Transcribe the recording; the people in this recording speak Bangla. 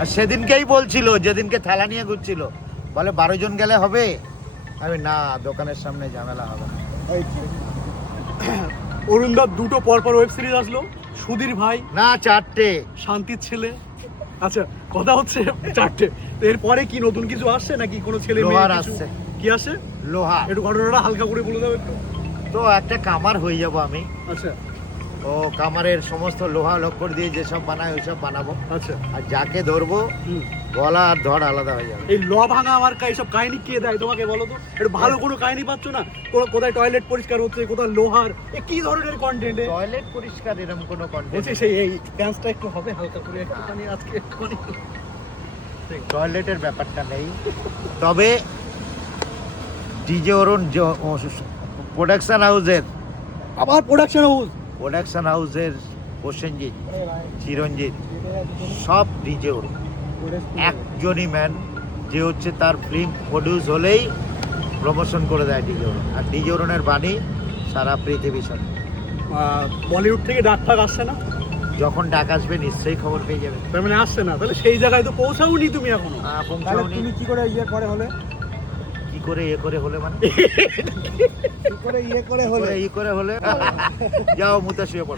আর সেদিনকেই বলছিল, যেদিনকে থালা নিয়ে ঘুরছিল, বলে 12 জন গেলে হবে। আমি না, দোকানের সামনে ঝামেলা হবে না। অরুণদার দুটো পরপর ওয়েব সিরিজ আসলো, সুধীর ভাই, না 4টে। শান্তির ছেলে। আচ্ছা, কথা হচ্ছে 4টে, এরপরে কি নতুন কিছু আসছে নাকি কোনো ছেলে মেয়ে লোহার কিছু? আসছে। কি আসে? লোহা। একটু ঘটনাটা হালকা করে বলে দাও একটু। তো একটা কামার হয়ে যাব আমি। আচ্ছা ও কামারের সমস্ত লোহা লক্কর দিয়ে যেসব বানায় ওইসব বানাবো। আচ্ছা। আর যাকে ধরবো হুম। গলা আর ধড় আলাদা হয়ে যাবে। এই ল ভাঙা আমার এইসব কাহিনী কে দেয় তোমাকে বলো তো? একটু ভালো কোনো কাহিনী পাচ্ছ না? কোথায় টয়লেট পরিষ্কার হচ্ছে, কোথায় লোহার, এ কি ধরনের কন্টেন্ট? টয়লেট পরিষ্কার এরকম কোনো কন্টেন্ট। বলছি সেই এই ডান্সটা একটু হবে হালকা করে একটুখানি আজকে একটুখানি। টয়লেটের ব্যাপারটা নেই, তবে ডিজে অরুণ প্রোডাকশন হাউসের আবার প্রোডাকশন হাউসের প্রসেনজিৎ, চিরঞ্জিত, সব ডিজে অরুণ। একজনই ম্যান, যে হচ্ছে তার ফিল্ম প্রডিউস হলেই প্রমোশন করে দেয় ডিজে অরুণ। আর ডিজে অরুণের বাণী সারা পৃথিবী শোনে। বলিউড থেকে ডাক ফাক আসছে না? যখন ডাক আসবে নিশ্চয়ই খবর পেয়ে যাবে। তার মানে আসছে না, তাহলে সেই জায়গায় তো পৌঁছাওনি তুমি এখনো। পৌঁছাওনি। তুমি কি করে ইয়ে করে হলে? কি করে এ করে হলে মানে কি করে ইয়ে করে হলে? ই করে হলে যাও মুতে শুয়ে পড়ো।